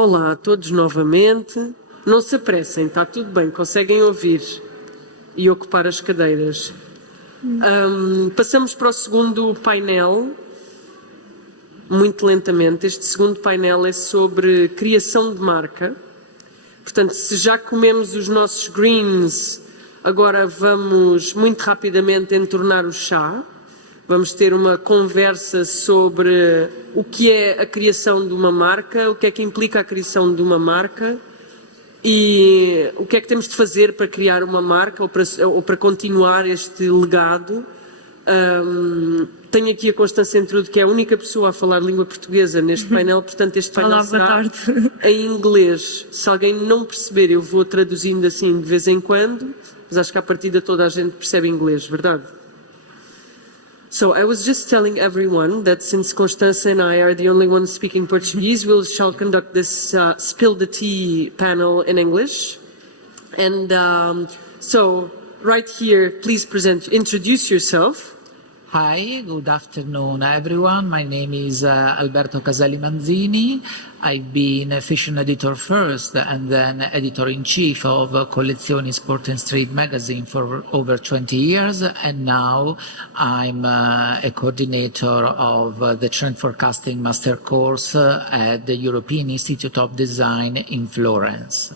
Olá a todos novamente. Não se apressem, está tudo bem, conseguem ouvir e ocupar as cadeiras. Passamos para o segundo painel, muito lentamente. Este segundo painel é sobre criação de marca. Portanto, se já comemos os nossos greens, agora vamos muito rapidamente entornar o chá. Vamos ter uma conversa sobre o que é a criação de uma marca, o que é que implica a criação de uma marca e o que é que temos de fazer para criar uma marca ou para continuar este legado. Tenho aqui a Constância Entrudo, que é a única pessoa a falar língua portuguesa neste painel, portanto este painel será em inglês. Se alguém não perceber, eu vou traduzindo assim de vez em quando, mas acho que à partida toda a gente percebe inglês, verdade? So I was just telling everyone that since Constança and I are the only ones speaking Portuguese, we shall conduct this Spill the Tea panel in English. And so right here, please introduce yourself. Hi, good afternoon everyone. My name is Alberto Caselli Manzini. I've been a fashion editor first and then editor-in-chief of Collezioni Sport and Street magazine for over 20 years, and now I'm a coordinator of the Trend Forecasting Master Course at the European Institute of Design in Florence.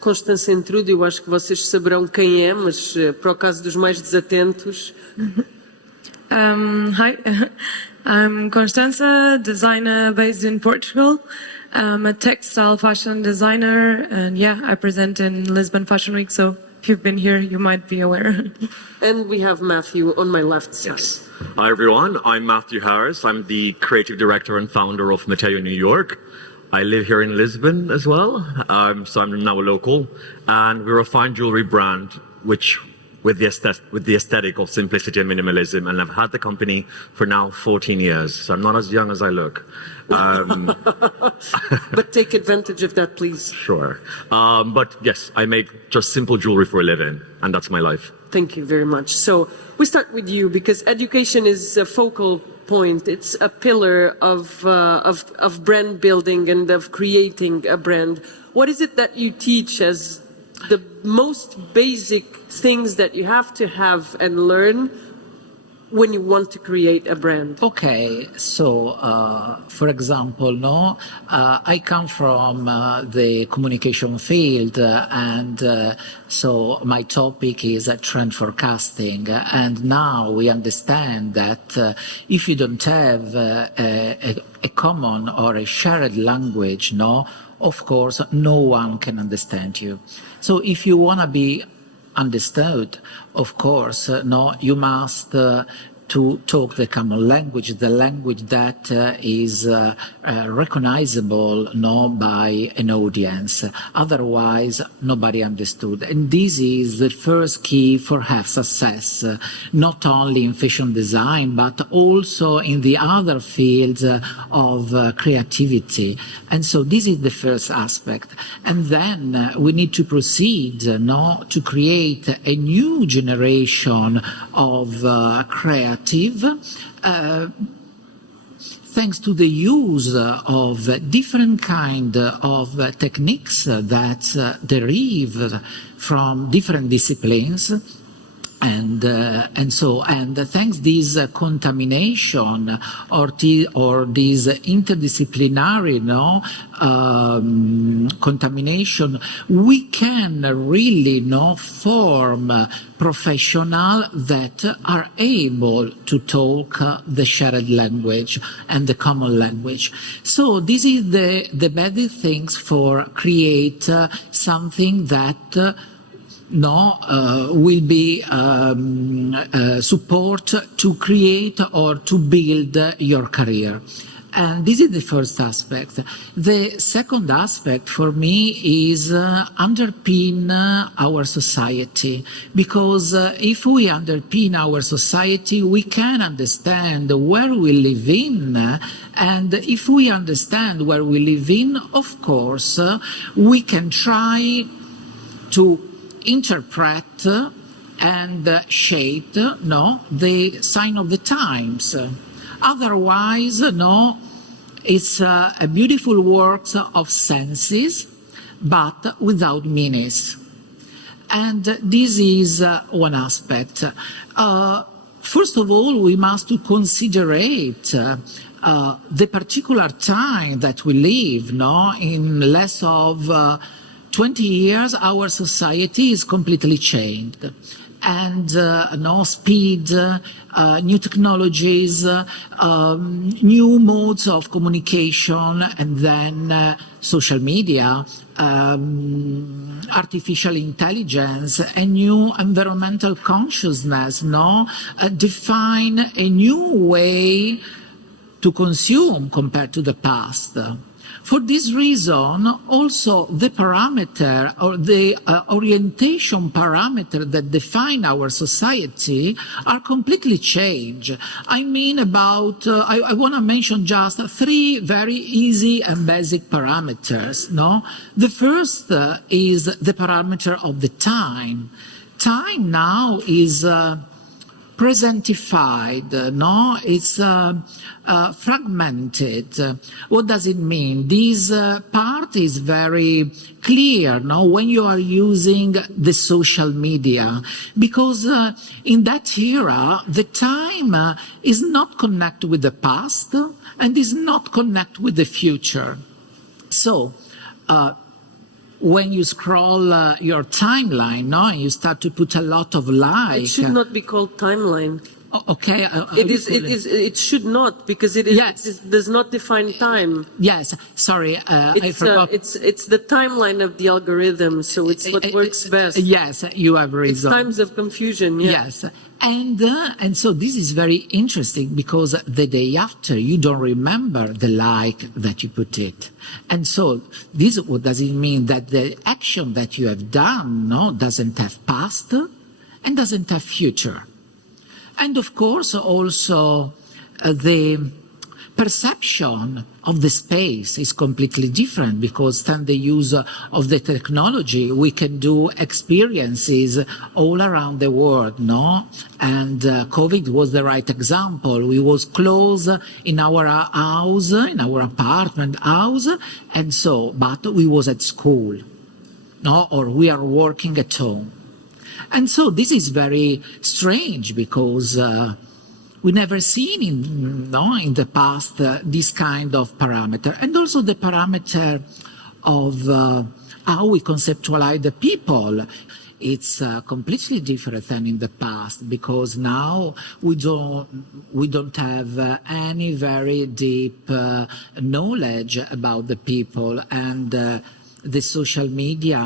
Constância Entrudo, eu acho que vocês saberão quem é, mas para o caso dos mais desatentos... Hi, I'm Constança, designer based in Portugal. I'm a textile fashion designer, and yeah, I present in Lisbon Fashion Week, so if you've been here, you might be aware. And we have Matthew on my left side. Yes. Hi everyone, I'm Matthew Harris. I'm the creative director and founder of Mateo New York. I live here in Lisbon as well, so I'm now a local, and we're a fine jewelry brand which with the aesthetic of simplicity and minimalism, and I've had the company for now 14 years, so I'm not as young as I look. But take advantage of that, please. Sure. But yes, I make just simple jewelry for a living, and that's my life. Thank you very much. So we start with you because education is a focal point. It's a pillar of brand building and of creating a brand. What is it that you teach as the most basic things that you have to have and learn when you want to create a brand? Okay, so for example, I come from the communication field, and so my topic is trend forecasting. And now we understand that if you don't have a common or a shared language, of course, no one can understand you. So if you want to be understood, of course, you must to talk the common language, the language that is recognizable by an audience. Otherwise, nobody understood. And this is the first key for have success, not only in fashion design, but also in the other fields of creativity. And so this is the first aspect. And then we need to proceed to create a new generation of creative, thanks to the use of different kind of techniques that derive from different disciplines. And thanks this contamination or this interdisciplinary contamination, we can really form professionals that are able to talk the shared language and the common language. So this is the basic things for create something that will be support to create or to build your career. And this is the first aspect. The second aspect for me is underpin our society, because if we underpin our society, we can understand where we live in, and if we understand where we live in, of course, we can try to interpret and shape the sign of the times. Otherwise, It's a beautiful work of senses, but without meanings. And this is one aspect. First of all, we must considerate the particular time that we live. No, in less of 20 years, our society is completely changed, and speed, new technologies, new modes of communication, and then social media, artificial intelligence, a new environmental consciousness, define a new way to consume compared to the past. For this reason, also the parameter or the orientation parameter that define our society are completely changed. I mean about, I want to mention just 3 very easy and basic parameters. The first is the parameter of the time. Time now is presentified, it's fragmented. What does it mean? This part is very clear when you are using the social media, because in that era, the time is not connected with the past and is not connected with the future. So, when you scroll your timeline, and you start to put a lot of like. It should not be called timeline. Okay. It should not, because it does not define time. Yes, sorry, I forgot. It's the timeline of the algorithm, so it's what works best. Yes, you have reason. It's times of confusion, Yes. And so this is very interesting, because the day after you don't remember the like that you put it. And so this, what does it mean? That the action that you have done doesn't have past and doesn't have future. And of course also the perception of the space is completely different, because thanks to the use of the technology, we can do experiences all around the world, And COVID was the right example. We was close in our house, in our apartment house, and so, but we was at school, or we are working at home. And so this is very strange, because we never seen in the past this kind of parameter, and also the parameter of how we conceptualize the people. It's completely different than in the past, because now we don't have any very deep knowledge about the people, and the social media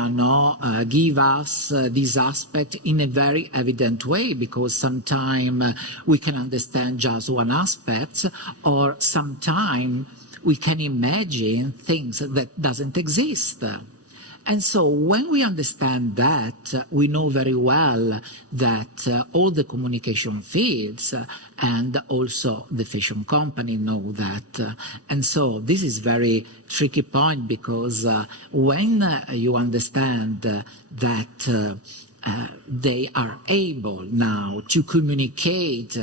give us this aspect in a very evident way, because sometimes we can understand just one aspect, or sometimes we can imagine things that doesn't exist. And so when we understand that, we know very well that all the communication fields and also the fashion company know that. And so this is very tricky point, because when you understand that they are able now to communicate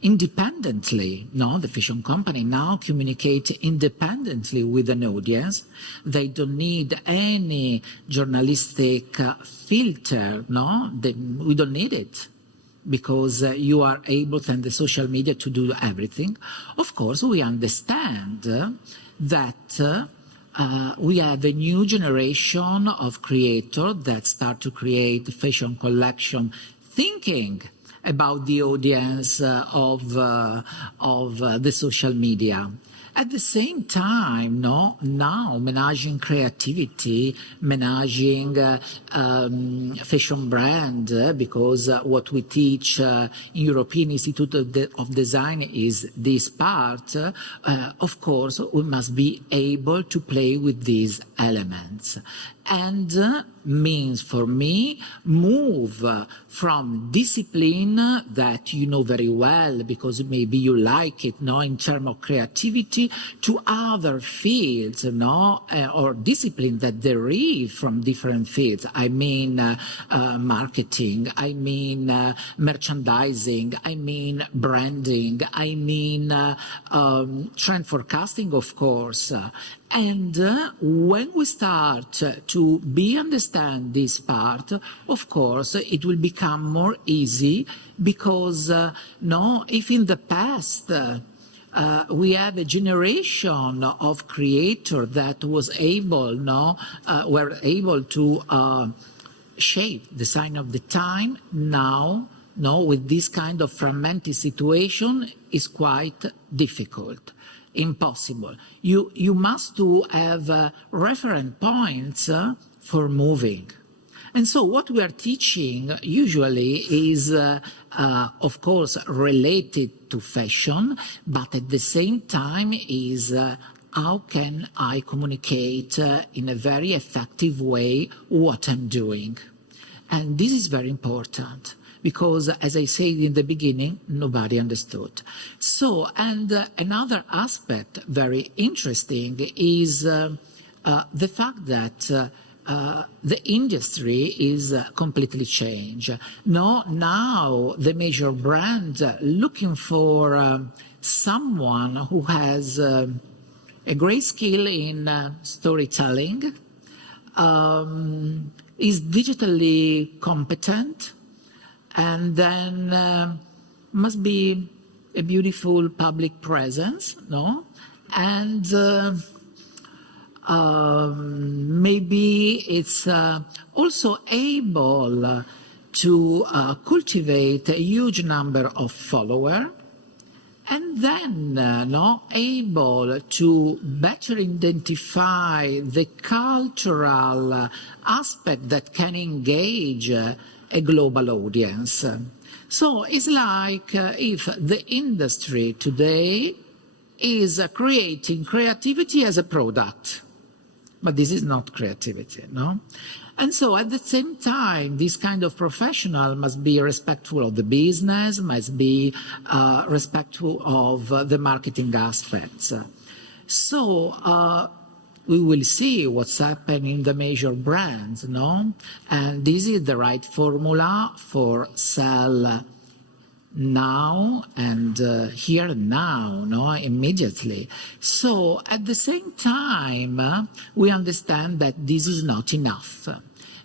independently. The fashion company now communicate independently with an audience. They don't need any journalistic filter. We don't need it, because you are able, thanks to social media, to do everything. Of course, we understand that we have a new generation of creators that start to create fashion collection, thinking about the audience of the social media. At the same time, now managing creativity, managing fashion brand, because what we teach in European Institute of Design is this part. Of course, we must be able to play with these elements. and means for me move from discipline that you know very well because maybe you like it, no, in terms of creativity, to other fields, no, or discipline that derive from different fields. I mean marketing, I mean merchandising, I mean branding, I mean trend forecasting, of course. And when we start to understand this part, of course, it will become more easy because, if in the past we have a generation of creators that was able, were able to shape the sign of the time, now, with this kind of fragmented situation, is quite difficult. Impossible. You must to have reference points for moving. And so what we are teaching usually is, of course, related to fashion, but at the same time is how can I communicate in a very effective way what I'm doing. And this is very important. Because, as I said in the beginning, nobody understood. So, and another aspect very interesting is the fact that the industry is completely changed. Now the major brand looking for someone who has a great skill in storytelling, is digitally competent, and then must be a beautiful public presence, no? And maybe it's also able to cultivate a huge number of followers, and then able to better identify the cultural aspect that can engage a global audience. So it's like if the industry today is creating creativity as a product, but this is not creativity, no? And so at the same time, this kind of professional must be respectful of the business, must be respectful of the marketing aspects. So we will see what's happening in the major brands, no? And this is the right formula for sell now and here and now, no? Immediately. So at the same time, we understand that this is not enough,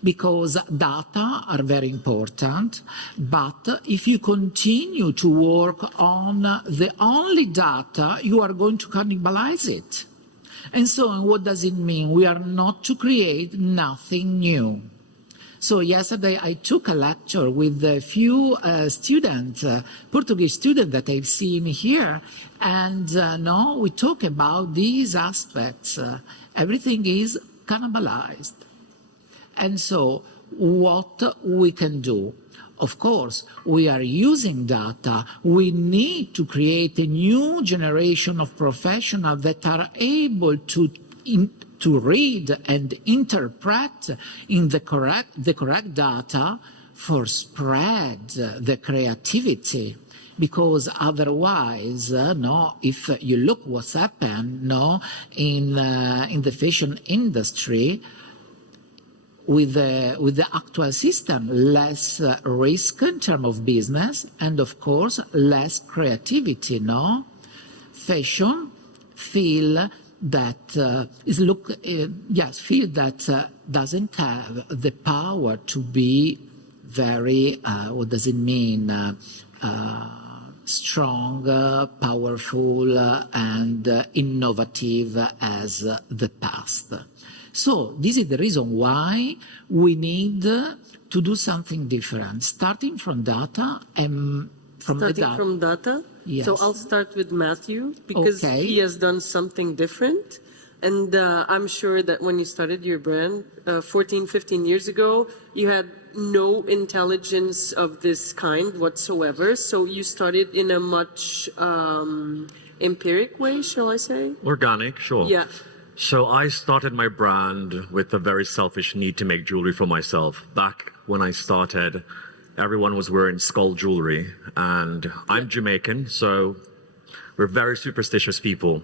because data are very important, but if you continue to work on the only data, you are going to cannibalize it. And so what does it mean? We are not to create nothing new. So yesterday I took a lecture with a few students, Portuguese students that I've seen here, and now we talk about these aspects. Everything is cannibalized. And so what we can do? Of course, we are using data. We need to create a new generation of professionals that are able to read and interpret in the correct data for spread the creativity. Because otherwise, if you look what's happened, in the fashion industry, with the actual system, less risk in terms of business, and of course less creativity. Fashion feel that feel that doesn't have the power to be very what does it mean? Strong, powerful, and innovative as the past. So this is the reason why we need to do something different, starting from data and from the data. Starting from data? Yes. So I'll start with Matthew, because he has done something different. And I'm sure that when you started your brand 14, 15 years ago, you had no intelligence of this kind whatsoever. So you started in a much empiric way, shall I say? Organic, sure. Yeah. So I started my brand with a very selfish need to make jewelry for myself. Back when I started, everyone was wearing skull jewelry, and I'm Jamaican, so we're very superstitious people.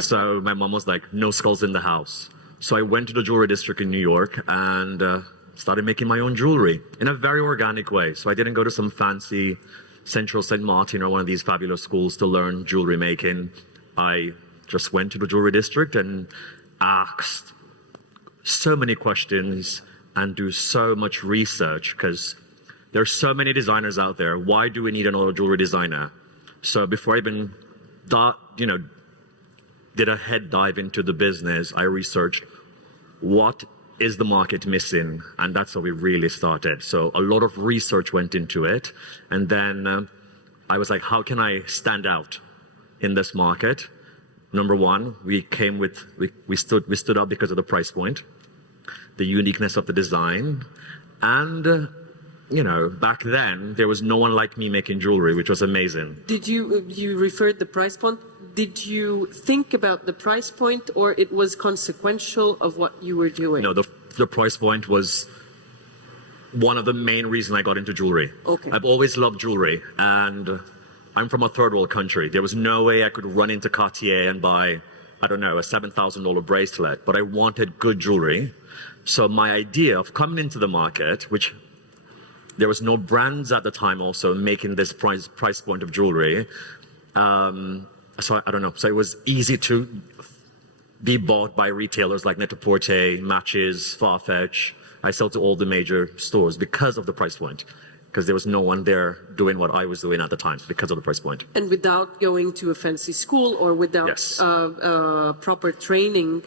So my mom was like, no skulls in the house. So I went to the jewelry district in New York and started making my own jewelry in a very organic way. So I didn't go to some fancy Central St. Martin or one of these fabulous schools to learn jewelry making. I just went to the jewelry district and asked so many questions and do so much research, because there's so many designers out there. Why do we need another jewelry designer? So before I even did a head dive into the business, I researched what is the market missing, and that's how we really started. So a lot of research went into it, and then I was like, how can I stand out in this market? Number one, we stood out because of the price point, the uniqueness of the design, and back then there was no one like me making jewelry, which was amazing. Did you referred the price point? Did you think about the price point, or it was consequential of what you were doing? No, the price point was one of the main reasons I got into jewelry. Okay. I've always loved jewelry, and I'm from a third world country. There was no way I could run into Cartier and buy, I don't know, a $7,000 bracelet, but I wanted good jewelry. So my idea of coming into the market, which there was no brands at the time also making this price point of jewelry. So I don't know. So it was easy to be bought by retailers like Net-a-Porter, Matches, Farfetch. I sell to all the major stores because of the price point, because there was no one there doing what I was doing at the time because of the price point. And without going to a fancy school or without Yes. proper training,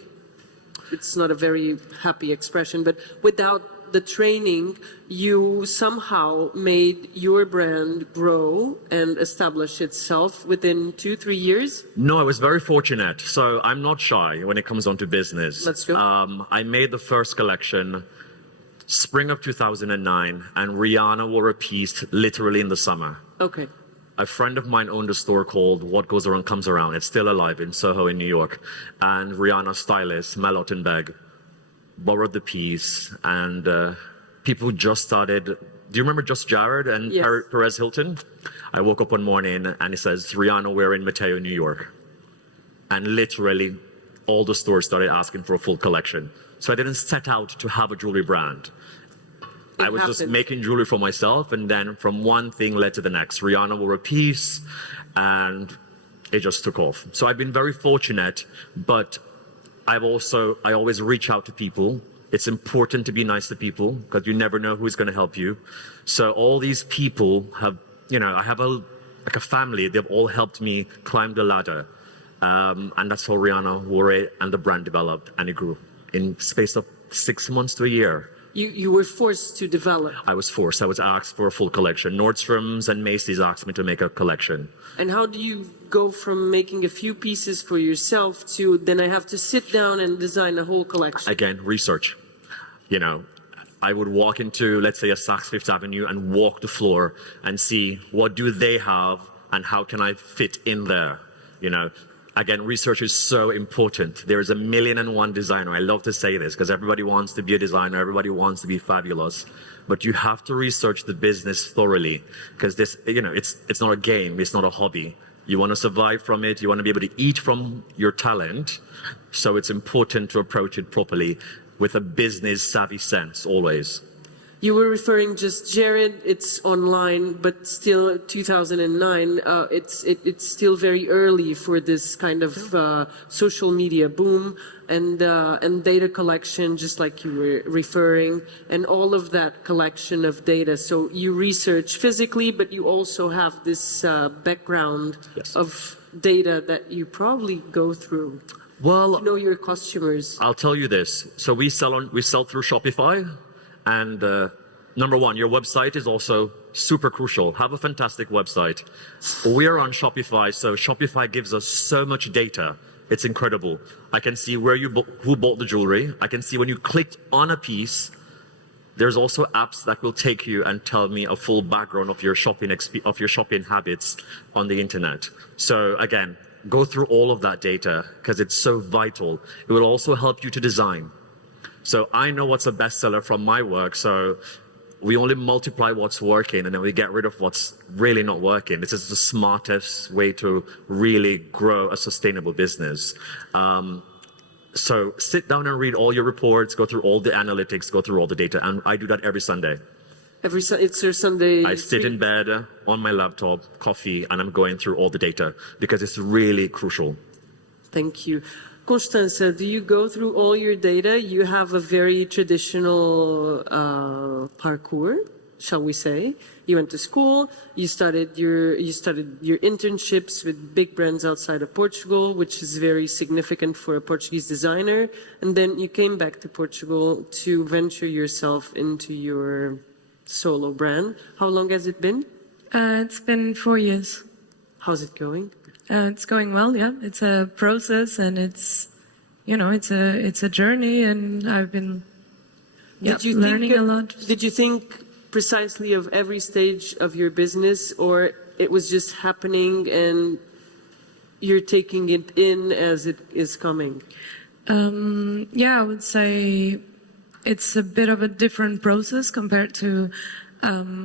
it's not a very happy expression, but without the training, you somehow made your brand grow and establish itself within 2-3 years? No, I was very fortunate. So I'm not shy when it comes on to business. Let's go. I made the first collection spring of 2009, and Rihanna wore a piece literally in the summer. Okay. A friend of mine owned a store called What Goes Around Comes Around. It's still alive in Soho in New York. And Rihanna's stylist, Mel Ottenberg, borrowed the piece, and people just started. Do you remember Just Jared and Yes. Perez Hilton? I woke up one morning and it says Rihanna wearing Mateo, New York. And literally all the stores started asking for a full collection. So I didn't set out to have a jewelry brand. I was just happened. making jewelry for myself, and then from one thing led to the next. Rihanna wore a piece, and it just took off. So I've been very fortunate, but I always reach out to people. It's important to be nice to people because you never know who's going to help you. So all these people have, I have a family. They've all helped me climb the ladder. And that's how Rihanna wore it and the brand developed, and it grew in space of 6 months to a year. You were forced to develop. I was forced. I was asked for a full collection. Nordstrom's and Macy's asked me to make a collection. And how do you go from making a few pieces for yourself to then I have to sit down and design a whole collection? Again, research. I would walk into, let's say, a Saks Fifth Avenue and walk the floor and see what do they have and how can I fit in there. Again, research is so important. There is 1,000,001 designer. I love to say this because everybody wants to be a designer. Everybody wants to be fabulous. But you have to research the business thoroughly because this, it's not a game. It's not a hobby. You want to survive from it. You want to be able to eat from your talent. So it's important to approach it properly with a business savvy sense always. You were referring Just Jared. It's online, but still 2009. It's still very early for this kind of social media boom and data collection, just like you were referring, and all of that collection of data. So you research physically, but you also have this background Yes. of data that you probably go through. Well, You know your customers. I'll tell you this. So we sell through Shopify, and number one, your website is also super crucial. Have a fantastic website. We're on Shopify, so Shopify gives us so much data. It's incredible. I can see who bought the jewelry. I can see when you clicked on a piece. There's also apps that will take you and tell me a full background of your shopping habits on the internet. So again, go through all of that data because it's so vital. It will also help you to design. So I know what's a bestseller from my work, so we only multiply what's working and then we get rid of what's really not working. This is the smartest way to really grow a sustainable business. So sit down and read all your reports, go through all the analytics, go through all the data, and I do that every Sunday. It's your Sunday. I sit in bed on my laptop, coffee, and I'm going through all the data because it's really crucial. Thank you. Constanza, do you go through all your data? You have a very traditional parkour, shall we say? You went to school. You started your internships with big brands outside of Portugal, which is very significant for a Portuguese designer. And then you came back to Portugal to venture yourself into your solo brand. How long has it been? It's been 4 years. How's it going? It's going well, yeah. It's a process and it's a journey, and I've been learning a lot. Did you think precisely of every stage of your business, or it was just happening and you're taking it in as it is coming? I would say it's a bit of a different process compared to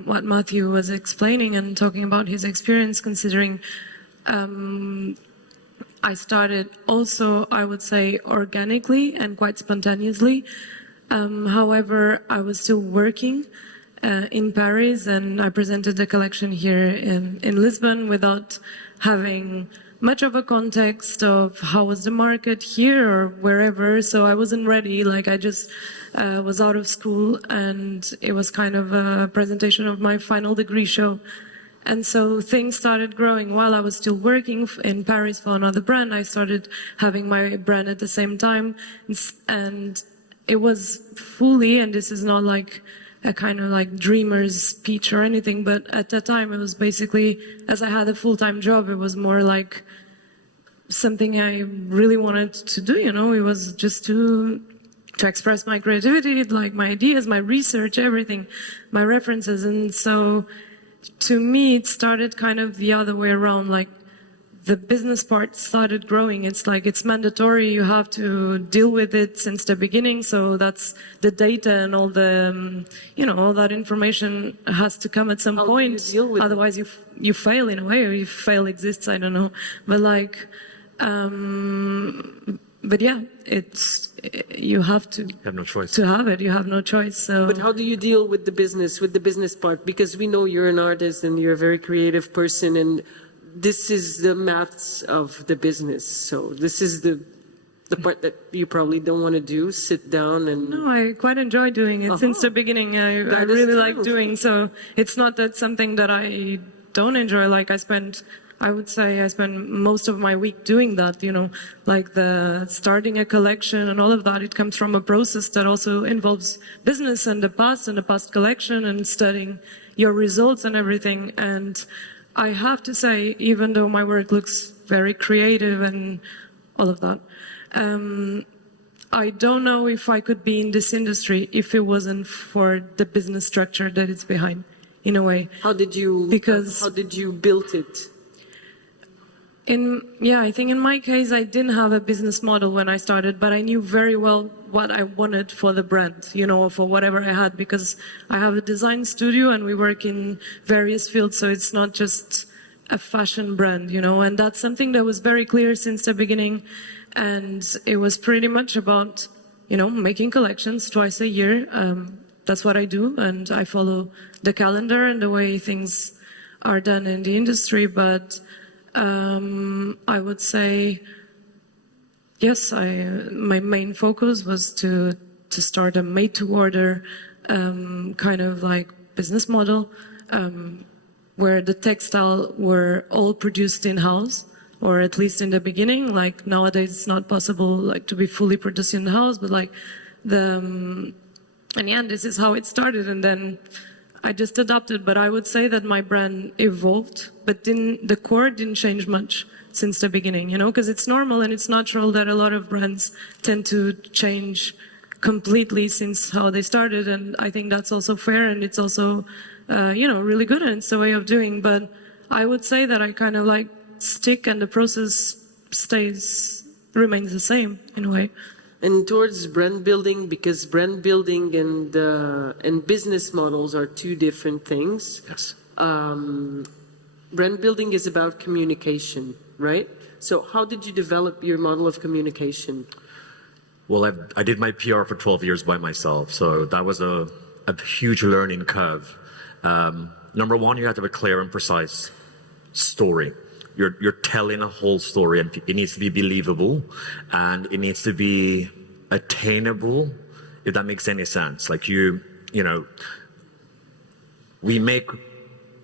what Matthew was explaining and talking about his experience, considering I started also, I would say, organically and quite spontaneously. However, I was still working in Paris, and I presented the collection here in Lisbon without having much of a context of how was the market here or wherever. So I wasn't ready. Like, I just was out of school, and it was kind of a presentation of my final degree show. And so things started growing while I was still working in Paris for another brand. I started having my brand at the same time, and it was fully, and this is not like a kind of like dreamer's speech or anything, but at that time it was basically, as I had a full-time job, it was more like something I really wanted to do, you know. It was just to express my creativity, like my ideas, my research, everything, my references. And so to me, it started kind of the other way around. Like, the business part started growing. It's like, it's mandatory. You have to deal with it since the beginning. So that's the data and all the, all that information has to come at some point. Otherwise, you fail in a way, or you fail exists. I don't know. But like, but yeah, you have to. You have no choice. To have it, you have no choice. So. But how do you deal with the business part? Because we know you're an artist and you're a very creative person, and this is the maths of the business. So this is the part that you probably don't want to do. Sit down and. No, I quite enjoy doing it since the beginning. I really like doing. So it's not that something that I don't enjoy. Like, I would say I spend most of my week doing that, like the starting a collection and all of that. It comes from a process that also involves business and the past collection, and studying your results and everything. And I have to say, even though my work looks very creative and all of that, I don't know if I could be in this industry if it wasn't for the business structure that it's behind, in a way. How did you build it? I think in my case, I didn't have a business model when I started, but I knew very well what I wanted for the brand, for whatever I had, because I have a design studio and we work in various fields, so it's not just a fashion brand, and that's something that was very clear since the beginning. And it was pretty much about, making collections twice a year. That's what I do, and I follow the calendar and the way things are done in the industry. But I would say, yes, my main focus was to start a made-to-order kind of like business model, where the textile were all produced in-house, or at least in the beginning. Like, nowadays it's not possible like to be fully produced in-house, but like and yeah, this is how it started, and then I just adapted. But I would say that my brand evolved, but the core didn't change much since the beginning, because it's normal and it's natural that a lot of brands tend to change completely since how they started. And I think that's also fair, and it's also, really good, and it's a way of doing. But I would say that I kind of like stick, and the process remains the same in a way. And towards brand building, because brand building and business models are two different things. Yes. Brand building is about communication, right? So how did you develop your model of communication? Well, I did my PR for 12 years by myself, so that was a huge learning curve. Number one, you have to have a clear and precise story. You're telling a whole story, and it needs to be believable, and it needs to be attainable, if that makes any sense. Like you know, we make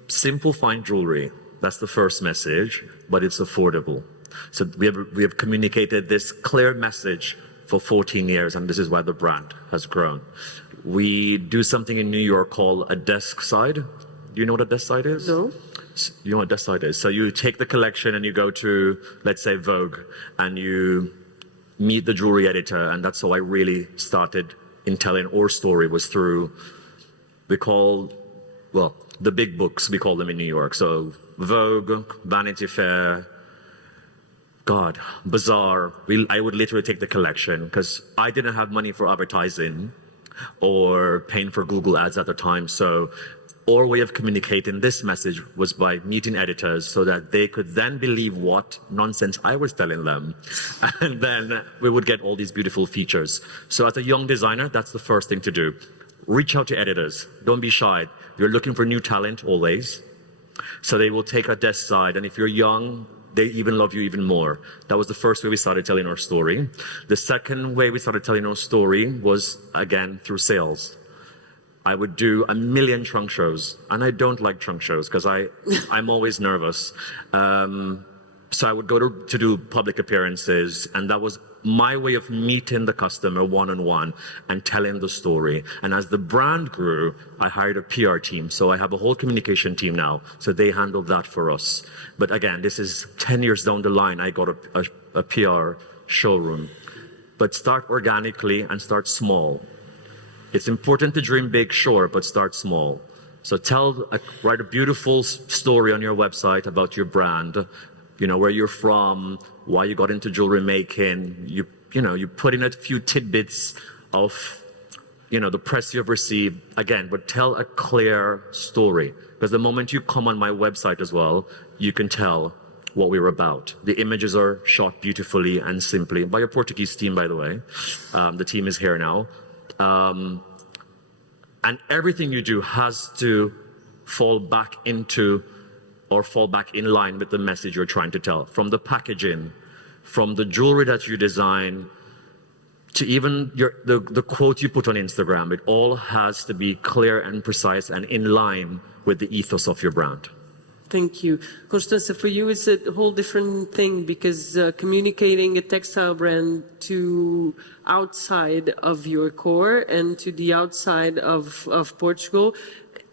simple fine jewelry. That's the first message, but it's affordable. So we have communicated this clear message for 14 years, and this is why the brand has grown. We do something in New York called a desk side. Do you know what a desk side is? No. You know what a desk side is? So you take the collection and you go to, let's say, Vogue, and you meet the jewelry editor, and that's how I really started in telling our story, was through, the big books, we call them in New York. So Vogue, Vanity Fair, Bazaar. I would literally take the collection because I didn't have money for advertising or paying for Google ads at the time. So our way of communicating this message was by meeting editors so that they could then believe what nonsense I was telling them. And then we would get all these beautiful features. So as a young designer, that's the first thing to do. Reach out to editors. Don't be shy. You're looking for new talent always. So they will take a desk side. And if you're young, they even love you even more. That was the first way we started telling our story. The second way we started telling our story was, again, through sales. I would do 1 million trunk shows, and I don't like trunk shows because I'm always nervous. So I would go to do public appearances, and that was my way of meeting the customer one-on-one and telling the story. And as the brand grew, I hired a PR team. So I have a whole communication team now. So they handle that for us. But again, this is 10 years down the line, I got a PR showroom. But start organically and start small. It's important to dream big, sure, but start small. So write a beautiful story on your website about your brand, where you're from, why you got into jewelry making. You put in a few tidbits of, the press you've received. Again, but tell a clear story. Because the moment you come on my website as well, you can tell what we're about. The images are shot beautifully and simply by a Portuguese team, by the way. The team is here now. And everything you do has to fall back in line with the message you're trying to tell. From the packaging, from the jewelry that you design, to even the quote you put on Instagram, it all has to be clear and precise and in line with the ethos of your brand. Thank you. Constanza, for you it's a whole different thing because communicating a textile brand to outside of your core and to the outside of Portugal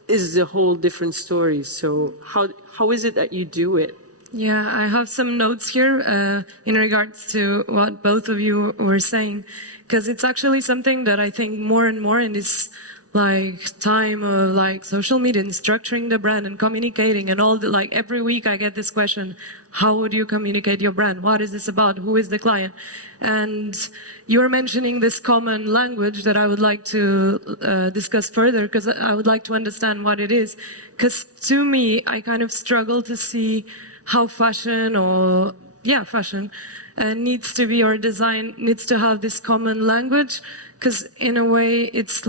is a whole different story. So how is it that you do it? Yeah, I have some notes here in regards to what both of you were saying, because it's actually something that I think more and more in this time of social media and structuring the brand and communicating and all every week I get this question, how would you communicate your brand? What is this about? Who is the client? And you're mentioning this common language that I would like to discuss further because I would like to understand what it is. Because to me, I kind of struggle to see how fashion needs to be, or design needs to have this common language, because in a way it's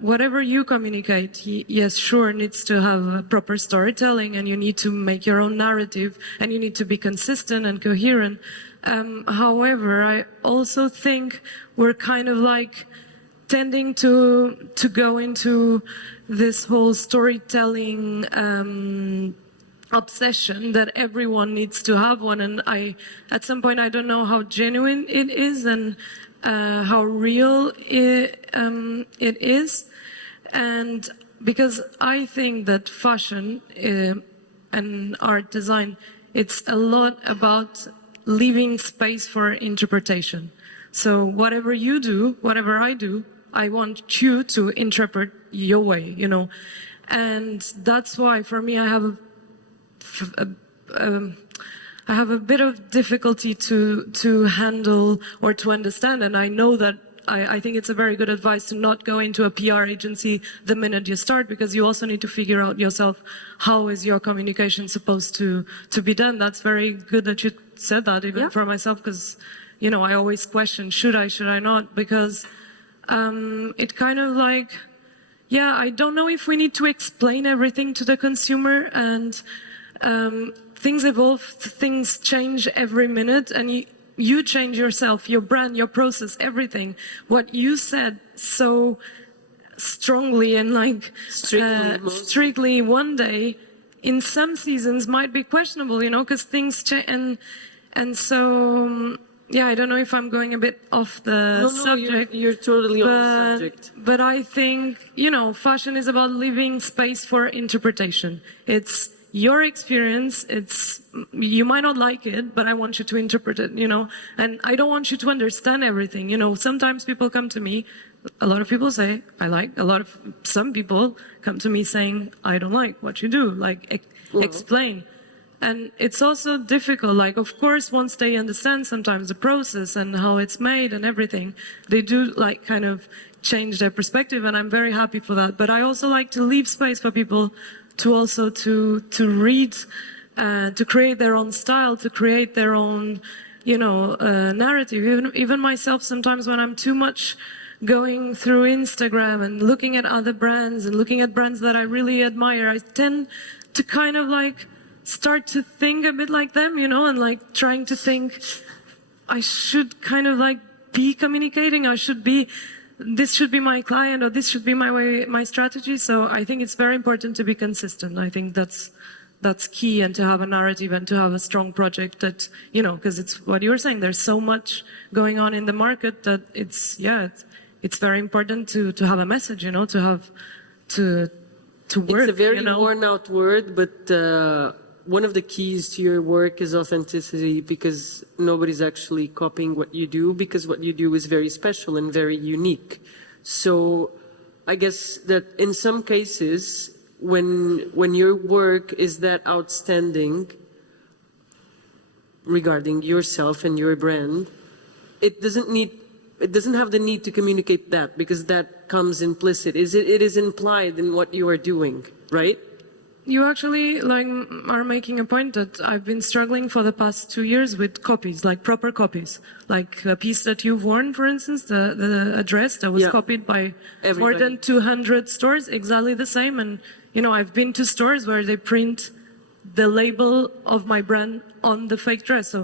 whatever you communicate, yes, sure, needs to have proper storytelling, and you need to make your own narrative, and you need to be consistent and coherent. However, I also think we're kind of tending to go into this whole storytelling obsession that everyone needs to have one, and at some point I don't know how genuine it is and how real it is. And because I think that fashion and art design, it's a lot about leaving space for interpretation. So whatever you do, whatever I do, I want you to interpret your way, I have a bit of difficulty to handle or to understand, and I know that I think it's a very good advice to not go into a PR agency the minute you start, because you also need to figure out yourself how is your communication supposed to be done. That's very good that you said that, even for myself, because I always question, should I not, because it kind of like, I don't know if we need to explain everything to the consumer, and things evolve, things change every minute, and you change yourself, your brand, your process, everything. What you said so strongly and like strictly one day, in some seasons might be questionable, because things change, and so I don't know if I'm going a bit off the subject. You're totally on the subject. But I think, fashion is about leaving space for interpretation. It's your experience, you might not like it, but I want you to interpret it, and I don't want you to understand everything. Sometimes people come to me, a lot of people say, I like, some people come to me saying, I don't like what you do, like, explain. And it's also difficult, like, of course, once they understand sometimes the process and how it's made and everything, they do, like, kind of change their perspective, and I'm very happy for that. But I also like to leave space for people to also to read, to create their own style, to create their own, narrative. Even myself, sometimes when I'm too much going through Instagram and looking at other brands and looking at brands that I really admire, I tend to kind of like start to think a bit like them, and like trying to think I should kind of like be communicating, this should be my client, or this should be my strategy. So I think it's very important to be consistent. I think that's key, and to have a narrative and to have a strong project that, because it's what you were saying, there's so much going on in the market that it's very important to have a message, to have to work. It's a very worn out word, but one of the keys to your work is authenticity, because nobody's actually copying what you do, because what you do is very special and very unique. So I guess that in some cases, when your work is that outstanding regarding yourself and your brand, it doesn't have the need to communicate that, because that comes implicit. It is implied in what you are doing, right? You actually are making a point that I've been struggling for the past 2 years with copies, like proper copies. Like a piece that you've worn, for instance, the dress that was copied by more than 200 stores, exactly the same. And, I've been to stores where they print the label of my brand on the fake dress.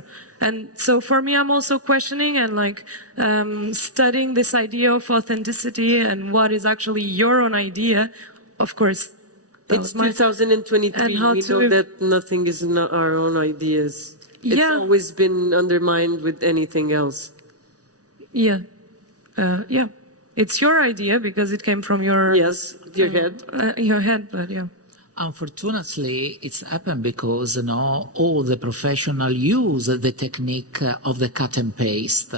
So for me, I'm also questioning and studying this idea of authenticity and what is actually your own idea. Of course, it's 2023. We know that nothing is not our own ideas. It's always been undermined with anything else. Yeah. It's your idea because it came from your... Yes, your head. Your head, but yeah. Unfortunately, it's happened because all the professionals use the technique of the cut and paste.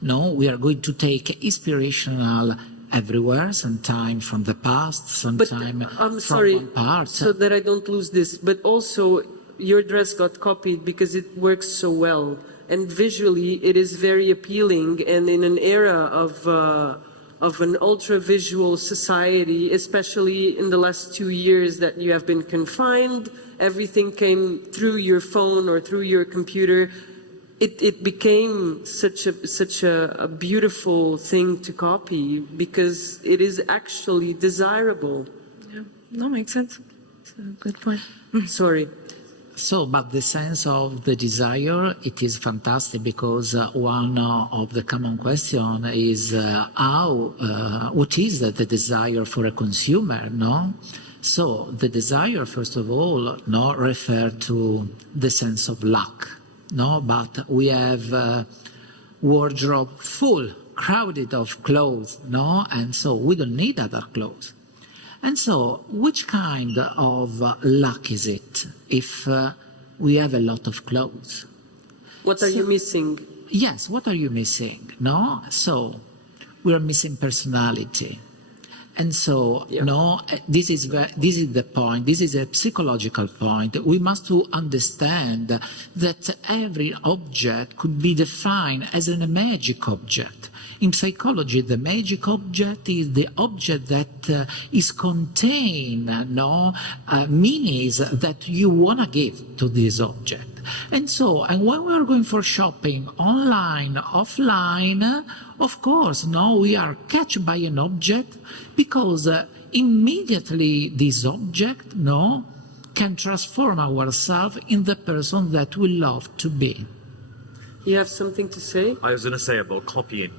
We are going to take inspirational everywhere, sometime from the past, sometime I'm sorry, from one part. So that I don't lose this, but also your dress got copied because it works so well, and visually it is very appealing, and in an era of an ultra-visual society, especially in the last 2 years that you have been confined, everything came through your phone or through your computer. It became such a beautiful thing to copy because it is actually desirable. Yeah, no, makes sense. It's a good point. Sorry. So, but the sense of the desire, it is fantastic because one of the common question is what is the desire for a consumer, no? So the desire, first of all, refer to the sense of luck. No, but we have wardrobe full, crowded of clothes, no, and so we don't need other clothes. And so, which kind of luck is it if we have a lot of clothes? What are you missing? Yes, what are you missing? No, so we are missing personality, And so, Yeah. no, this is the point. This is a psychological point. We must to understand that every object could be defined as a magic object. In psychology, the magic object is the object that is contain meanings that you want to give to this object. And so, and when we are going for shopping online, offline, of course, now we are catched by an object because immediately this object, can transform ourselves in the person that we love to be. You have something to say? I was going to say about copying.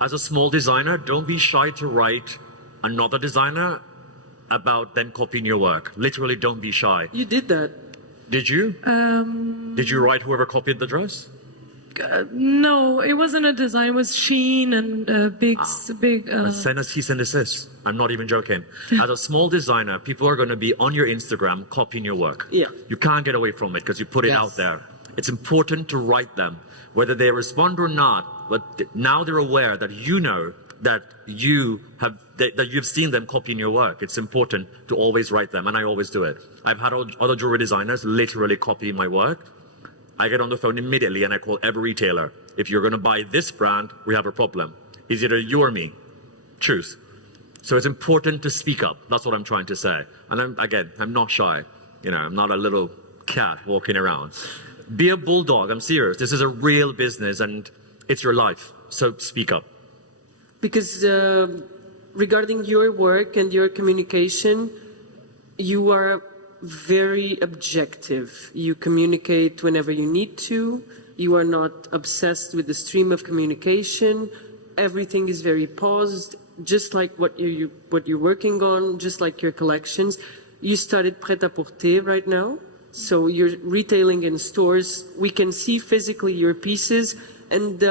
As a small designer, don't be shy to write another designer about then copying your work. Literally, don't be shy. You did that. Did you? Did you write whoever copied the dress? No, it wasn't a design. It was Shein and big. Send us cease and desist. I'm not even joking. As a small designer, people are going to be on your Instagram copying your work. Yeah. You can't get away from it because you put it Yes. out there. It's important to write them, whether they respond or not. But now they're aware that you know that you've seen them copying your work. It's important to always write them, and I always do it. I've had other jewelry designers literally copy my work. I get on the phone immediately and I call every retailer. If you're going to buy this brand, we have a problem. It's either you or me. Choose. So it's important to speak up. That's what I'm trying to say. And I'm not shy. I'm not a little cat walking around. Be a bulldog. I'm serious. This is a real business and it's your life. So speak up. Because regarding your work and your communication, you are very objective. You communicate whenever you need to. You are not obsessed with the stream of communication. Everything is very paused, just like what you're working on, just like your collections. You started Pret-à-Porter right now, so you're retailing in stores. We can see physically your pieces. And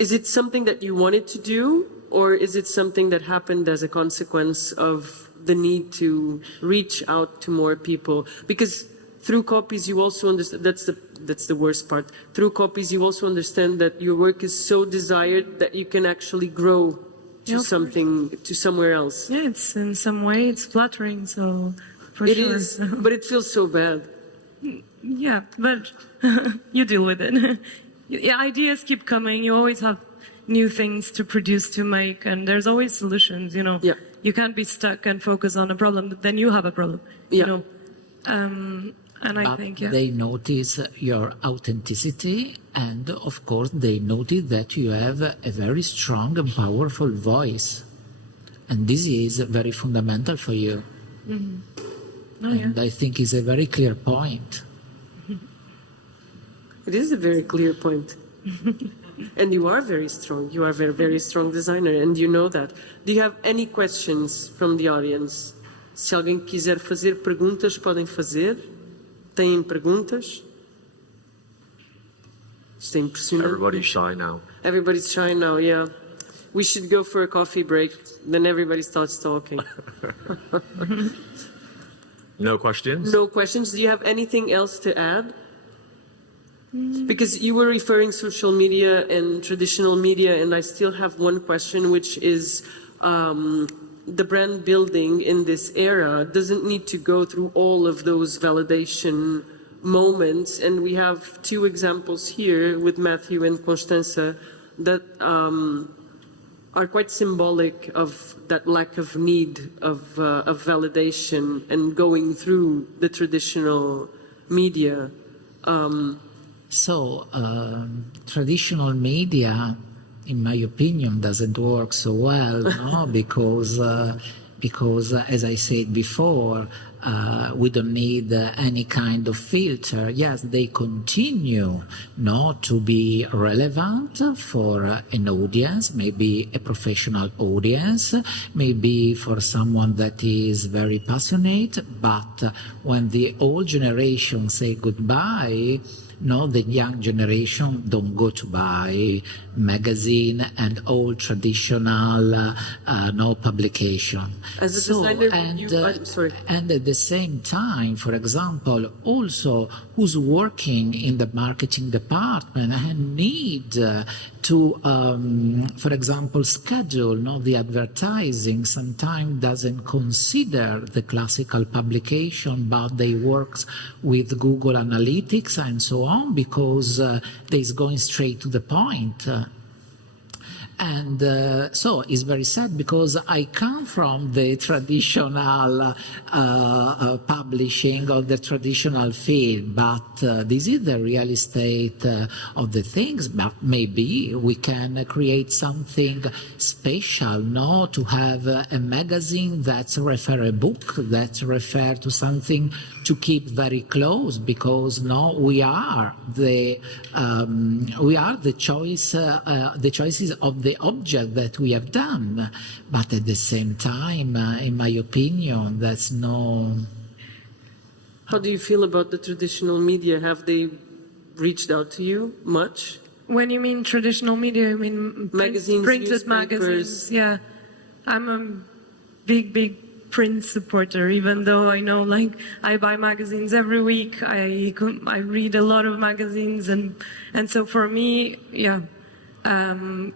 is it something that you wanted to do, or is it something that happened as a consequence of the need to reach out to more people? Because through copies you also understand, that's the worst part. Through copies you also understand that your work is so desired that you can actually grow to to somewhere else. Yeah, it's in some way it's flattering. So for It sure. is, but it feels so bad. Yeah, but you deal with it. Yeah, ideas keep coming. You always have new things to produce, to make, and there's always solutions. Yeah. You can't be stuck and focus on a problem. Then you have a problem. Yeah. And I think they notice your authenticity, and of course they notice that you have a very strong and powerful voice, and this is very fundamental for you. Mm-hmm. And I think it's a very clear point. It is a very clear point. And you are very strong. You are a very, very strong designer, and you know that. Do you have any questions from the audience? Se alguém quiser fazer perguntas, podem fazer. Têm perguntas? Isto é impressionante. Everybody's shy now. Everybody's shy now, yeah. We should go for a coffee break. Then everybody starts talking. No questions? No questions. Do you have anything else to add? Because you were referring social media and traditional media, and I still have one question, which is the brand building in this era doesn't need to go through all of those validation moments. And we have two examples here with Matthew and Constanza that are quite symbolic of that lack of need of validation and going through the traditional media. Traditional media, in my opinion, doesn't work so well, no? because as I said before, we don't need any kind of filter. Yes, they continue not to be relevant for an audience, maybe a professional audience, maybe for someone that is very passionate, but when the old generation say goodbye, no, the young generation don't go to buy magazine and all traditional no publication. As a designer, I'm sorry. And at the same time, for example, also who's working in the marketing department and need to, for example, schedule the advertising, sometimes doesn't consider the classical publication, but they work with Google Analytics and so on, because they're going straight to the point. And so it's very sad, because I come from the traditional publishing or the traditional field, but this is the real estate of the things. But maybe we can create something special, no? To have a magazine that refer a book, that refer to something to keep very close, because no, we are the choice, the choices of the object that we have done, but at the same time, in my opinion, that's no. How do you feel about the traditional media? Have they reached out to you much? When you mean traditional media, you mean Magazines, printed newspapers. magazines? Yeah, I'm a big print supporter. Even though I know, like, I buy magazines every week. I read a lot of magazines, and so for me, yeah. And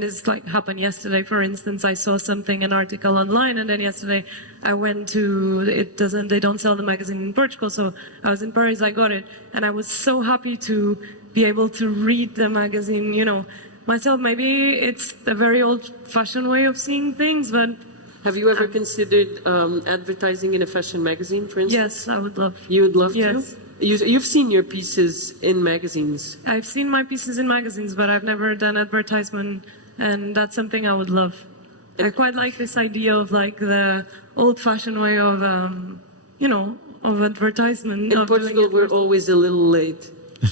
this like happened yesterday, for instance, I saw an article online, and then yesterday I went to, they don't sell the magazine in Portugal, so I was in Paris, I got it, and I was so happy to be able to read the magazine, myself. Maybe it's a very old-fashioned way of seeing things, but... Have you ever considered advertising in a fashion magazine, for instance? Yes, I would love. You would love to? Yes. You've seen your pieces in magazines. I've seen my pieces in magazines, but I've never done advertisement, and that's something I would love. I quite like this idea of like the old-fashioned way of, of advertisement. In Portugal, we're always a little late.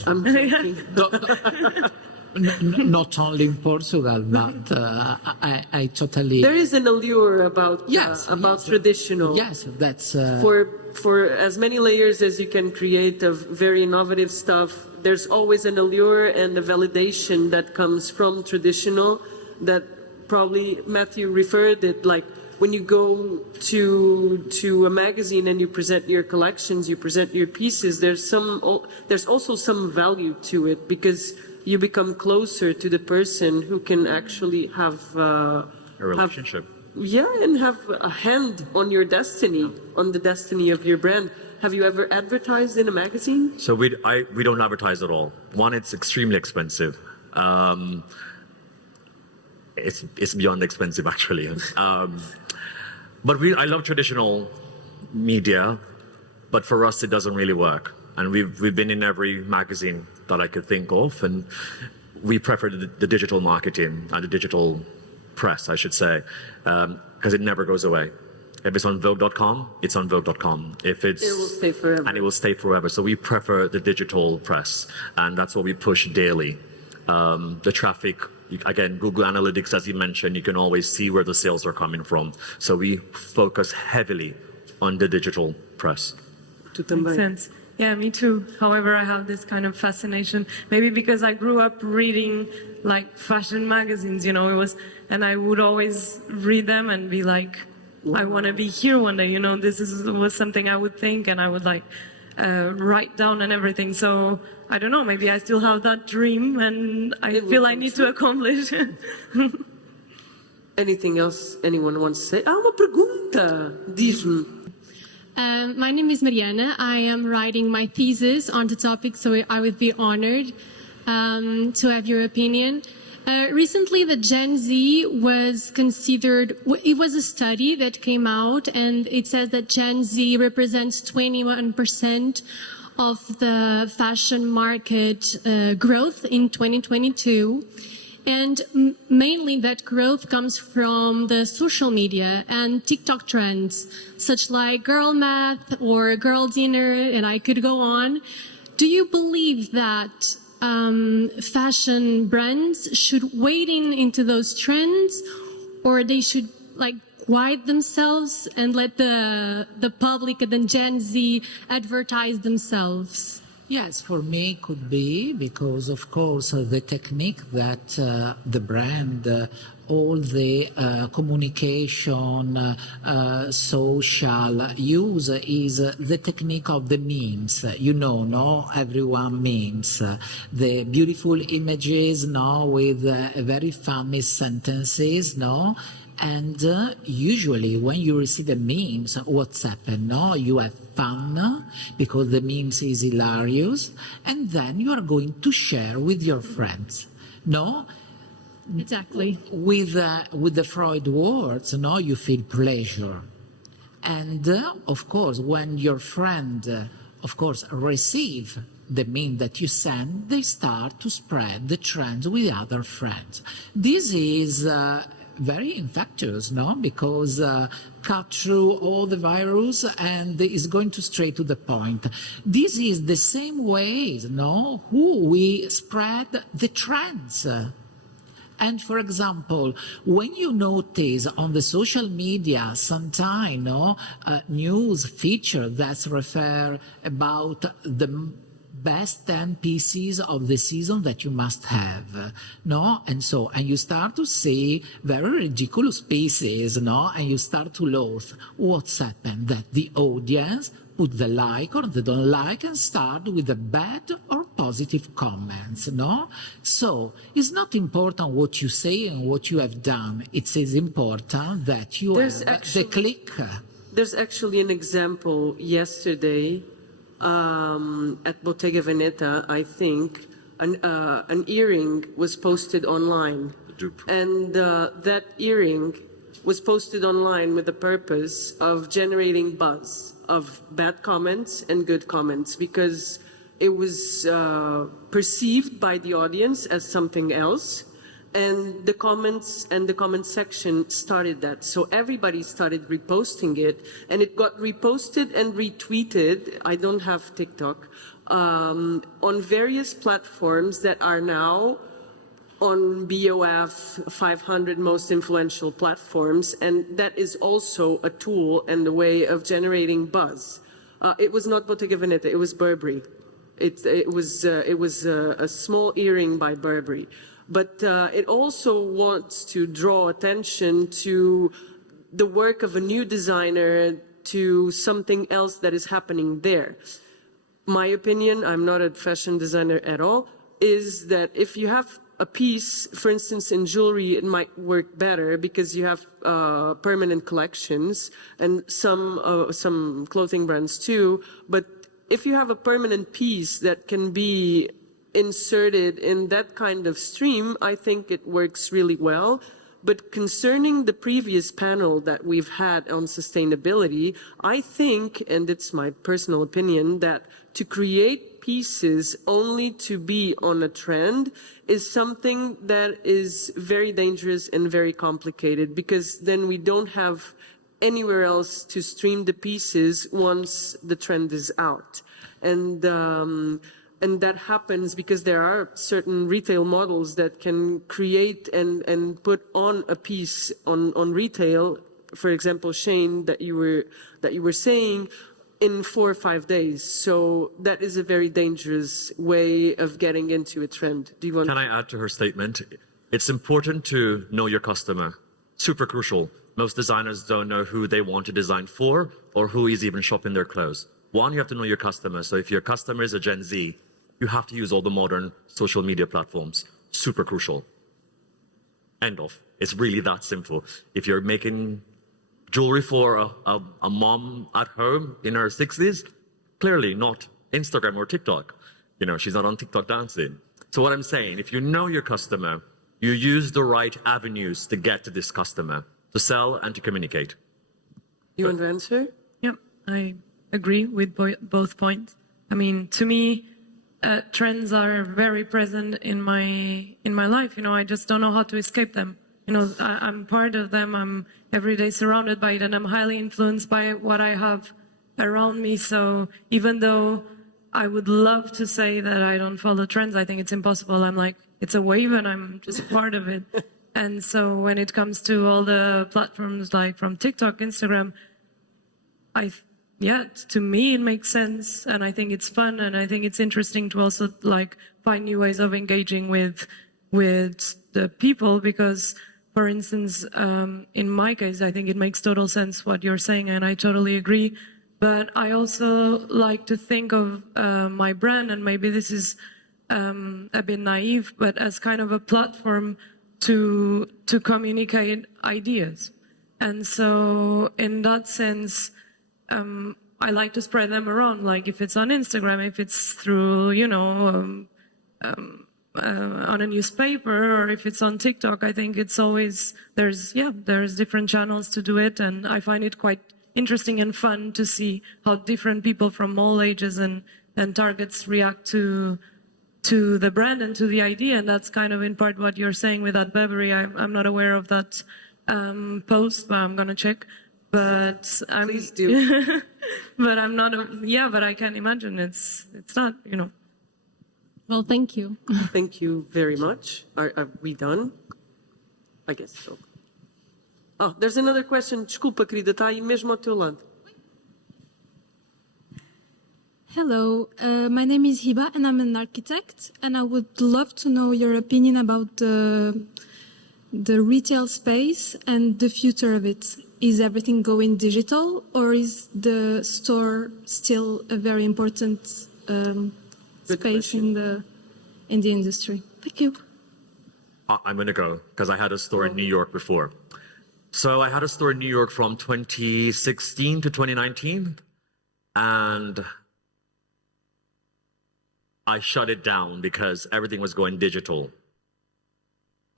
I'm joking. Not only in Portugal, but I totally. There is an allure about traditional. Yes, that's for as many layers as you can create of very innovative stuff. There's always an allure and a validation that comes from traditional. That probably Matthew referred it, like when you go to a magazine and you present your collections, you present your pieces. There's also some value to it, because you become closer to the person who can actually have a relationship. And have a hand on your destiny, on the destiny of your brand. Have you ever advertised in a magazine? So we don't advertise at all. One, it's extremely expensive. It's beyond expensive, actually. But I love traditional media, but for us it doesn't really work. And we've been in every magazine that I could think of, and we prefer the digital marketing and the digital press, I should say, because it never goes away. If it's on Vogue.com, it's on Vogue.com. It will stay forever. And it will stay forever. So we prefer the digital press, and that's what we push daily. The traffic, again, Google Analytics, as you mentioned, you can always see where the sales are coming from. So we focus heavily on the digital press. Makes sense. Yeah, me too. However, I have this kind of fascination, maybe because I grew up reading like fashion magazines, and I would always read them and be like, I want to be here one day, this was something I would think, and I would like write down and everything. So I don't know, maybe I still have that dream, and I feel I need to accomplish. Anything else anyone wants to say? Uma pergunta, diz-me. My name is Mariana. I am writing my thesis on the topic, so I would be honored to have your opinion. Recently, the Gen Z was considered, it was a study that came out, and it says that Gen Z represents 21% of the fashion market growth in 2022. And mainly that growth comes from the social media and TikTok trends, such like girl math or girl dinner, and I could go on. Do you believe that fashion brands should wade into those trends, or they should like quiet themselves and let the public and the Gen Z advertise themselves? Yes, for me it could be because, of course, the technique that the brand, all the communication, social use is the technique of the memes. You know, no, everyone memes. The beautiful images, no, with very famous sentences, no. And usually when you receive a memes, what's happened? No, you have fun because the memes is hilarious, and then you are going to share with your friends. No, Exactly. with the Freud words, no, you feel pleasure, and of course when your friend, of course, receive the meme that you send, they start to spread the trends with other friends. This is very infectious, no? Because cut through all the virus and is going to straight to the point. This is the same way, no? Who we spread the trends. And for example, when you notice on the social media sometime, no, news feature that refer about the best 10 pieces of the season that you must have, no? And you start to see very ridiculous pieces, no? And you start to loathe. What's happened? That the audience put the like or they don't like and start with the bad or positive comments, no? So it's not important what you say and what you have done. It is important that you have the click. There's actually an example yesterday at Bottega Veneta, I think, an earring was posted online. And that earring was posted online with the purpose of generating buzz of bad comments and good comments, because it was perceived by the audience as something else. And the comments and the comment section started that. So everybody started reposting it, and it got reposted and retweeted. I don't have TikTok, on various platforms that are now on BOF 500 most influential platforms. And that is also a tool and a way of generating buzz. It was not Bottega Veneta, it was Burberry. It was a small earring by Burberry. But it also wants to draw attention to the work of a new designer, to something else that is happening there. My opinion, I'm not a fashion designer at all, is that if you have a piece, for instance, in jewelry, it might work better because you have permanent collections and some clothing brands too. But if you have a permanent piece that can be inserted in that kind of stream, I think it works really well. But concerning the previous panel that we've had on sustainability, I think, and it's my personal opinion, that to create pieces only to be on a trend is something that is very dangerous and very complicated, because then we don't have anywhere else to stream the pieces once the trend is out. And that happens because there are certain retail models that can create and put on a piece on retail, for example, Shane, that you were saying, in 4 or 5 days. So that is a very dangerous way of getting into a trend. Do you want? Can I add to her statement? It's important to know your customer. Super crucial. Most designers don't know who they want to design for or who is even shopping their clothes. One, you have to know your customer. So if your customer is a Gen Z, you have to use all the modern social media platforms. Super crucial. End of. It's really that simple. If you're making jewelry for a mom at home in her 60s, clearly not Instagram or TikTok. You know, she's not on TikTok dancing. So what I'm saying, if you know your customer, you use the right avenues to get to this customer, to sell and to communicate. You want to answer? Yep, I agree with both points. I mean, to me, trends are very present in my life. You know, I just don't know how to escape them. You know, I'm part of them. I'm every day surrounded by it, and I'm highly influenced by what I have around me. So even though I would love to say that I don't follow trends, I think it's impossible. I'm like, it's a wave and I'm just part of it. And so when it comes to all the platforms like from TikTok, Instagram, yeah, to me it makes sense, and I think it's fun, and I think it's interesting to also like find new ways of engaging with the people, because, for instance, in my case, I think it makes total sense what you're saying, and I totally agree. But I also like to think of my brand, and maybe this is a bit naive, but as kind of a platform to communicate ideas. And so in that sense, I like to spread them around, like if it's on Instagram, if it's through, you know, on a newspaper, or if it's on TikTok. I think it's always, there's different channels to do it, and I find it quite interesting and fun to see how different people from all ages and targets react to the brand and to the idea. And that's kind of in part what you're saying with that Burberry. I'm not aware of that post, but I'm gonna check. But Please do. but I'm not. But I can imagine it's not. You know. Well, thank you. Thank you very much. Are we done? I guess so. Oh, there's another question. Desculpa, querida, está aí mesmo ao teu lado. Hello, my name is Hiba and I'm an architect, and I would love to know your opinion about the retail space and the future of it. Is everything going digital, or is the store still a very important space in the industry? Thank you. I'm going to go because I had a store in New York before. So I had a store in New York from 2016 to 2019, and I shut it down because everything was going digital.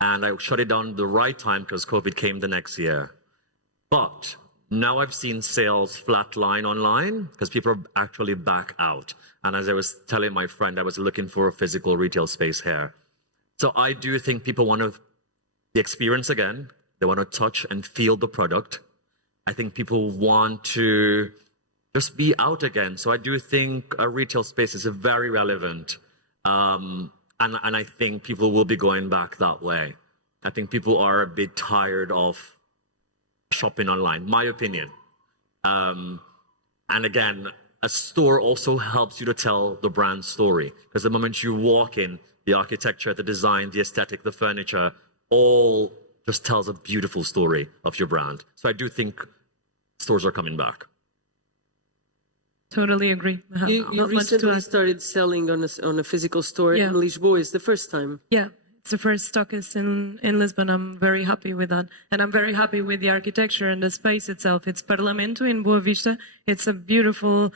And I shut it down at the right time because COVID came the next year. But now I've seen sales flatline online because people are actually back out. And as I was telling my friend, I was looking for a physical retail space here. So I do think people want the experience again. They want to touch and feel the product. I think people want to just be out again. So I do think a retail space is very relevant. And I think people will be going back that way. I think people are a bit tired of shopping online, my opinion. And again, a store also helps you to tell the brand story, because the moment you walk in, the architecture, the design, the aesthetic, the furniture, all just tells a beautiful story of your brand. So I do think stores are coming back. Totally agree. You Not much to recently add. started selling on a physical store in Lisboa. Is the first time? Yeah, it's the first stockist in Lisbon. I'm very happy with that. And I'm very happy with the architecture and the space itself. It's Parlamento in Boa Vista. It's a beautiful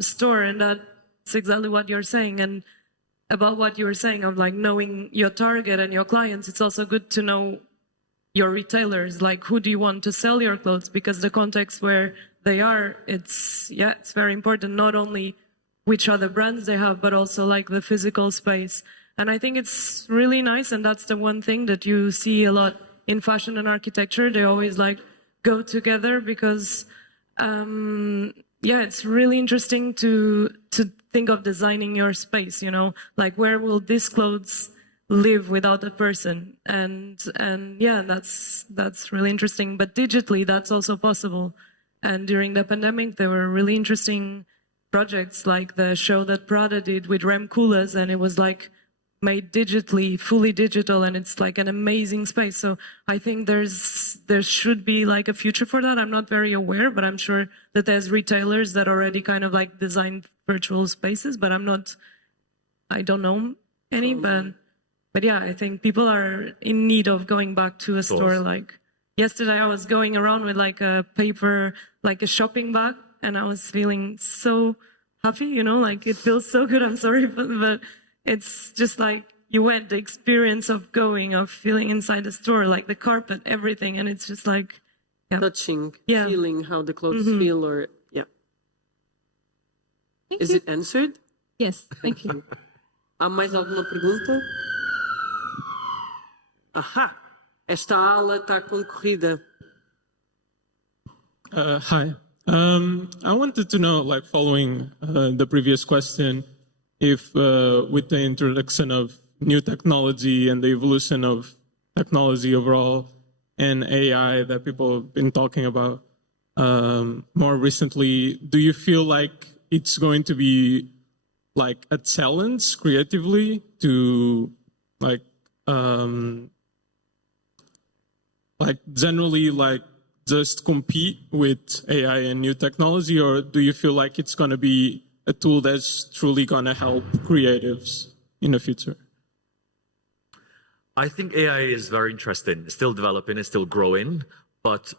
store, and that's exactly what you're saying. And about what you were saying of like knowing your target and your clients, it's also good to know your retailers, like who do you want to sell your clothes, because the context where they are, it's very important, not only which other brands they have, but also like the physical space. And I think it's really nice, and that's the one thing that you see a lot in fashion and architecture. They always like go together because, it's really interesting to think of designing your space, you know, like where will these clothes live without a person? And that's really interesting. But digitally, that's also possible. And during the pandemic, there were really interesting projects like the show that Prada did with Rem Koolhaas, and it was like made digitally, fully digital, and it's like an amazing space. So I think there should be like a future for that. I'm not very aware, but I'm sure that there's retailers that already kind of like design virtual spaces, but I don't know any, but yeah, I think people are in need of going back to a store. Like yesterday I was going around with like a paper, like a shopping bag, and I was feeling so happy, you know, like it feels so good. I'm sorry, but it's just like you went the experience of going, of feeling inside the store, like the carpet, everything. And it's just like, touching, feeling how the clothes feel, or, Is it answered? Yes, thank you. Há mais alguma pergunta? Aha! Esta ala está concorrida. Hi. I wanted to know, like, following the previous question, if with the introduction of new technology and the evolution of technology overall and AI that people have been talking about, more recently, do you feel like it's going to be like a challenge creatively to like generally like just compete with AI and new technology, or do you feel like it's going to be a tool that's truly going to help creatives in the future? I think AI is very interesting. It's still developing, it's still growing, but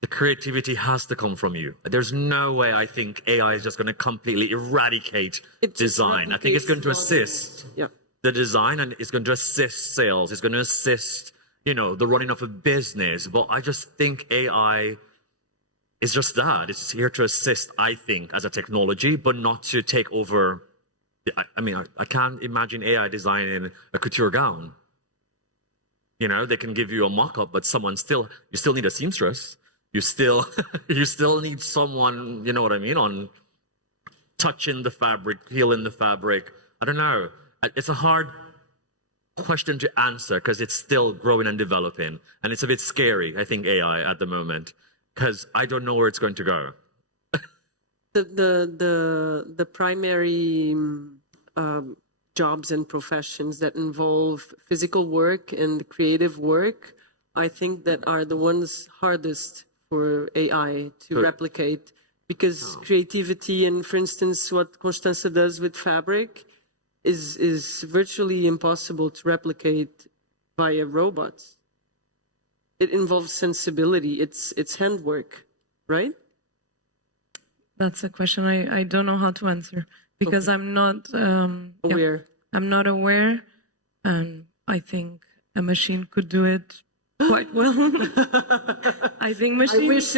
the creativity has to come from you. There's no way I think AI is just going to completely eradicate design. I think it's going to assist the design, and it's going to assist sales. It's going to assist, you know, the running of a business. But I just think AI is just that. It's here to assist, I think, as a technology, but not to take over. I mean, I can't imagine AI designing a couture gown. You know, they can give you a mock-up, but you still need a seamstress. You still need someone, you know what I mean, on touching the fabric, peeling the fabric. I don't know. It's a hard question to answer because it's still growing and developing. And it's a bit scary, I think, AI at the moment, because I don't know where it's going to go. The primary jobs and professions that involve physical work and creative work, I think that are the ones hardest for AI to replicate, because creativity and, for instance, what Constanza does with fabric is virtually impossible to replicate via robots. It involves sensibility. It's handwork, right? That's a question I don't know how to answer because I'm not aware. I'm not aware, and I think a machine could do it quite well. I think machines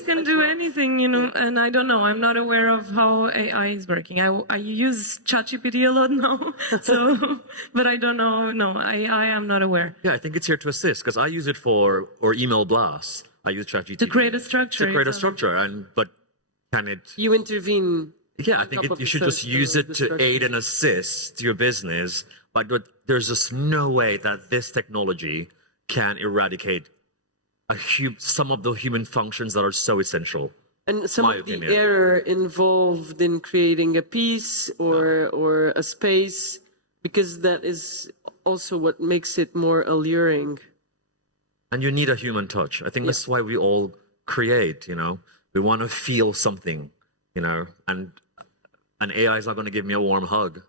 can do anything, you know, and I don't know. I'm not aware of how AI is working. I use ChatGPT a lot now, so, but I don't know. No, I am not aware. Yeah, I think it's here to assist because I use it for email blasts. I use ChatGPT to create a structure. To create a structure, but can it? You intervene. Yeah, I think you should just use it to aid and assist your business. But there's just no way that this technology can eradicate some of the human functions that are so essential. And some of the error involved in creating a piece or a space, because that is also what makes it more alluring. And you need a human touch. I think that's why we all create, you know. We want to feel something, you know, and AI is not going to give me a warm hug.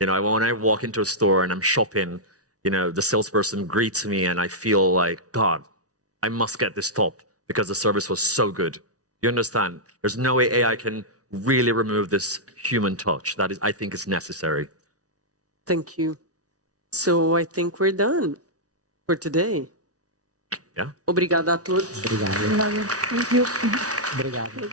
You know, when I walk into a store and I'm shopping, you know, the salesperson greets me and I feel like, God, I must get this top because the service was so good. You understand? There's no way AI can really remove this human touch. That is, I think is necessary. Thank you. So I think we're done for today. Yeah. Obrigada a todos. Obrigado. Thank you. Obrigado.